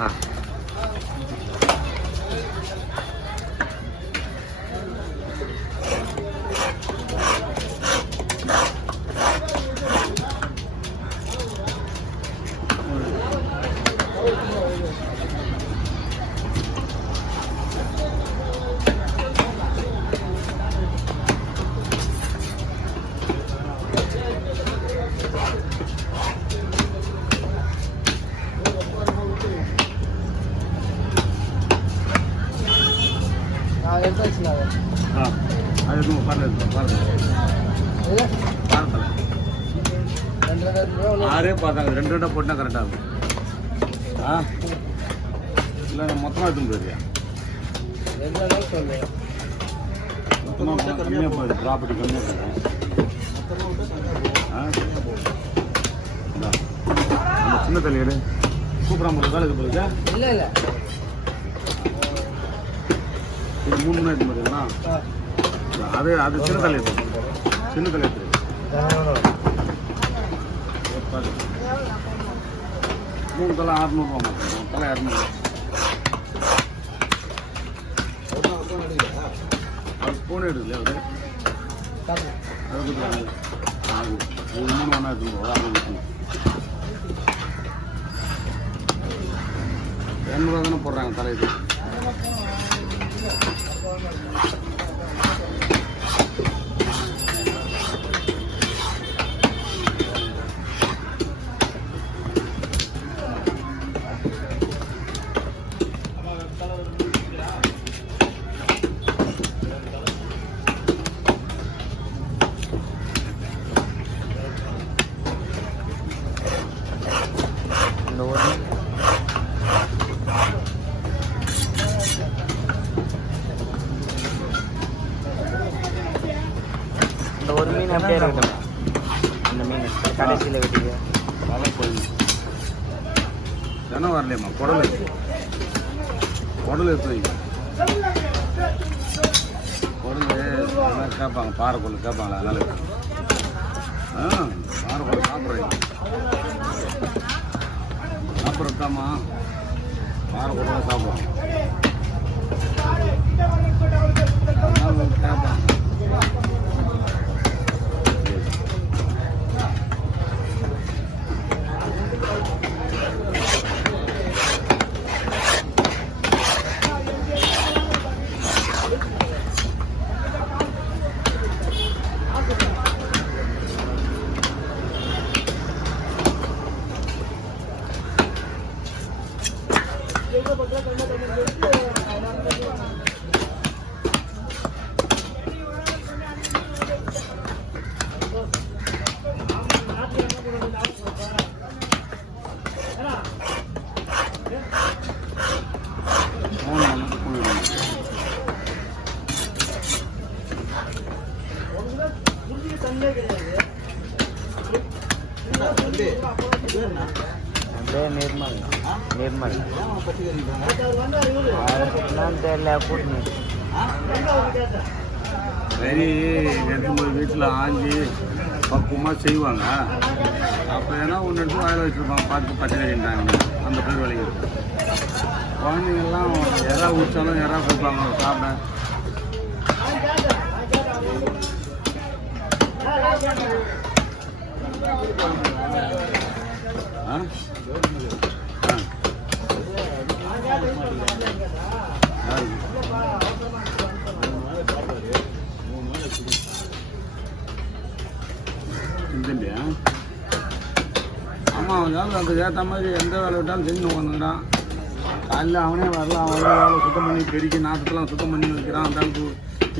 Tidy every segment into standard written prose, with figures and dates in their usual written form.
ஆ அது ஆறே பார்த்தாங்க 2 போட்டால் கரெக்டாக இருக்கும். ஆ இல்லை நான் மொத்தமாக எடுத்துன்னு போயிருக்கியா? மொத்தமாக கம்மியாக போகுது, ப்ராப்பர்ட்டி கம்மியாக போகுது. அந்த சின்ன தலையீடு சூப்பராக போகுது, வேலை போகுது. இல்லை இல்லை இது 3 எடுத்து போறீங்களா? அது சின்ன தலையீடு, சின்ன தலையீடு 3 தலை 600 ரூபா மாட்டோம், தலை 200. அது ஃபோன் எடுக்கல அது ஆகும். 3 ஒன்றா எடுத்துன்னு போவோம். 200 தானே போடுறாங்க தலையீடு. ஒரு மீன் அப்படியே இருக்கட்டும். அந்த மீன் கடைசியில் வெட்டிக்க நல்லா போயிடும். தினம் வரலையம்மா, குடல் எடுத்து வைங்க. குடல் கேட்பாங்க, பாறைக்குள்ள கேட்பாங்களா? அதனால பாறைக்குள்ள சாப்பிட்றீங்க. சாப்பிட்றதாம்மா, பாறைக்குள்ள சாப்பிடுவோம். கேட்பாங்க. निर्मल தெரியல கூட்டு சரி. எடுத்து வீட்டில் ஆஞ்சி பக்குவமாக செய்வாங்க. அப்போ ஏன்னா ஒன்று எடுத்து வாயில் வச்சுருப்பாங்க, பார்த்து பச்சைக்கறின்றாங்க. அந்த பேர் விலைக்கு குழந்தைங்கள்லாம் எறா ஊற்றாலும் எறா கொடுப்பாங்க சாப்பிட. இல்லையா? ஆமாம், அவன் அதுக்கு ஏற்ற மாதிரி எந்த வேலை விட்டாலும் செஞ்சு உட்காந்துக்கிறான். காலையில் அவனே வரல, அவனே வேலை சுத்தம் பண்ணி பெருக்கி நாற்றத்தெல்லாம் சுத்தம் பண்ணி வைக்கிறான். அந்த அளவுக்கு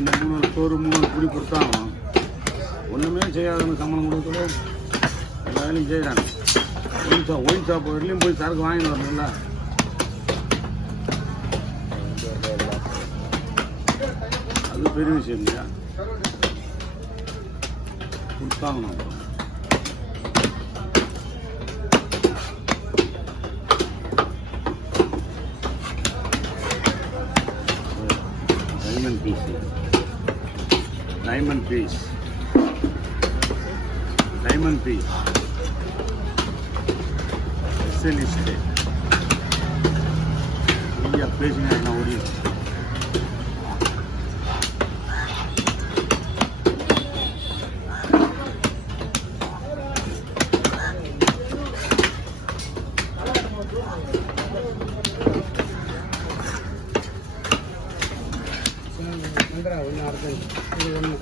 இந்த 3 சோறு 3 குடி கொடுத்தான். அவன் ஒன்றுமே செய்யாதவனுக்கு சம்பளம் கொடுக்கல, எல்லா வேலையும் செய்கிறாங்க. ஒயின் ஷாப் வரலையும் போய் சரக்கு வாங்கிட்டு வரணும்ல. அது பெரிய விஷயம் இல்லையா? கொடுத்தாங்கண்ணா. diamond piece SL estate. ஐயா பேசுங்க நான் ஓடி ஒன்று அர்த்தம் இது ஒன்று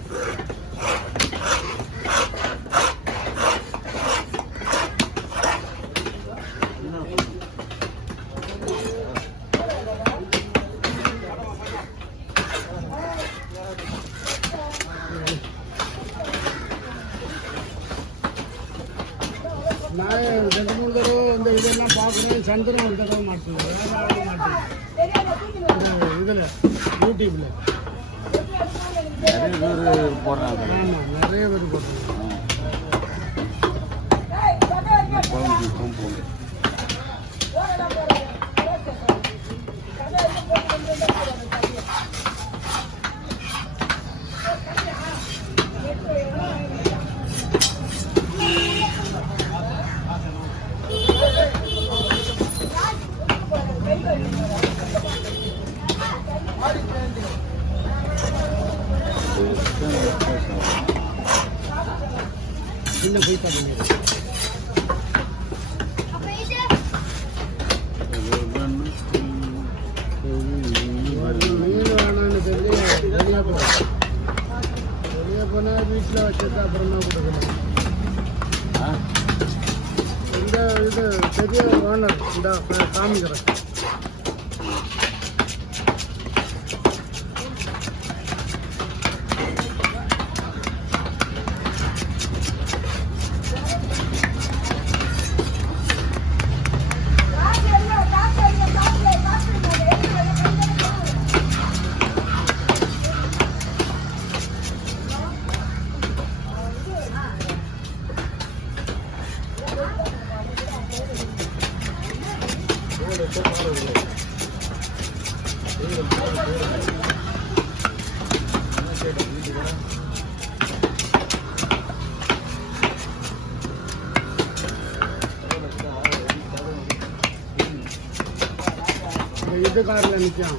நான் 2-3 தடவை இந்த இதெல்லாம் பார்க்குறேன். சந்திரன் ஒரு தடவை மாட்டுவேன், வேறு ஆளும் மாட்டுவேன். இதில் யூடியூப்பில் நிறைய பேர் போடுறாங்க. ஆமாம், நிறைய பேர் போட்டுருக்காங்க. குழம்பு போகுது. சின்ன போய் பார்த்தீங்க மீன் வேணான்னு சொல்லி வெளியே போகிறோம். வெளியே போனால் வீட்டில் வச்சுட்டு அப்புறமா கொடுக்கணும். இந்த இது பெரிய ஓனர் இந்த காமிக்கிறேன். இது காரில் நிற்கும்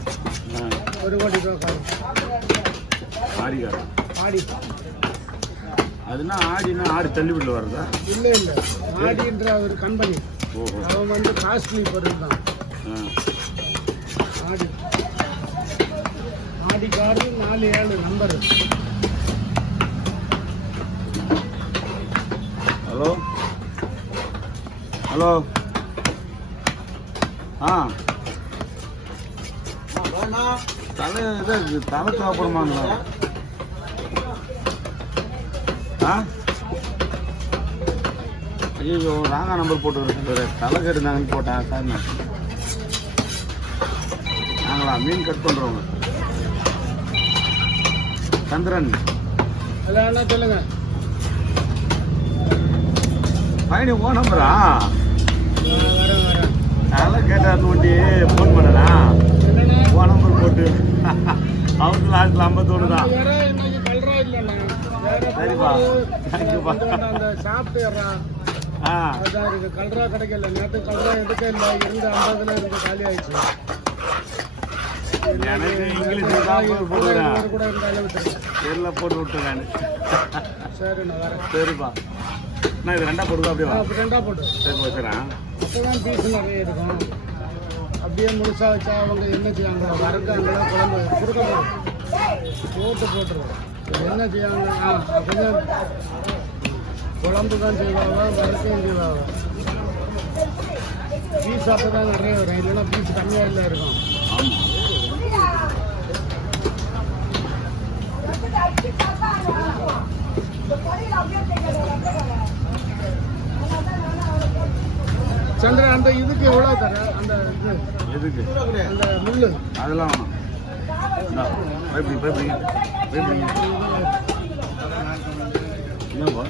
1 கோடி ரூபா கார். ஆடிக்காரன் ஆடி அதுனா ஆடினா ஆடி தள்ளுபடியில் வருதா? இல்லை இல்லை, ஆடின்ற ஒரு கம்பெனி. ஓஹோ. அவன் வந்து காஸ்ட்லி பொருள் தான். ஆடி Audi car 47 number. Hello hello தலை இது தலை சாப்பிடுமாங்களா? ஐயோ ராங்கா நம்பர் போட்டு வரேன். தலை கட்டுனாங்கன்னு போட்டேன் சார். நாங்களா மீன் கட் பண்ணுறோங்க. சந்திரன் அதெல்லாம் சொல்லுங்க. பயணி ஓ நம்பரா? வரேன். தலை கேட்டார்னு வண்டி ஃபோன் பண்ணனா ஓ நம்பர் போட்டு அவருக்கு லாஸ்ட்டில் 51 தான். இன்னைக்கு கல்றா இல்லைண்ணா. சரிப்பா, தேங்க்யூப்பா. அந்த சாப்பிட்டுறா அதான் இருக்கு. கல்றா கிடைக்கல. நேற்று கல்றா எடுக்க இல்லை, இருந்து 50ல் இருந்து காலி ஆயிடுச்சு. எனக்கு இங்கிலீஷ் தான் போட்டுக்கிறேன். கூட இருந்தாலும் எல்லாம் போட்டு விட்டுறேன். சரிண்ணா வரேன். சரிப்பா, நான் இது 2ஆ போடுவா? அப்படியே அப்போ 2ஆ போட்டு சரி வச்சுறேன். அப்போ தான் பீஸ் நிறைய இருக்கும். அப்படியே முழுசாக வச்சா அவங்க என்ன செய்வாங்க? வறுக்காங்களா குழம்பு கொடுக்க போட்டுருவோம். என்ன செய்வாங்க? கொஞ்சம் குழம்பு தான் செய்வாங்க, வறுக்கையும் செய்வாங்க. பீஸ் அப்போ தான் நிறைய வரும், இல்லைன்னா பீஸ் கம்மியாக இல்லை இருக்கும். சந்திரன் அந்த இதுக்கு எவ்வளோ தர? அந்த இது எதுக்கு? அந்த முள்ளு அதெல்லாம் வேணும். பயப்படிங்க என்னப்பா?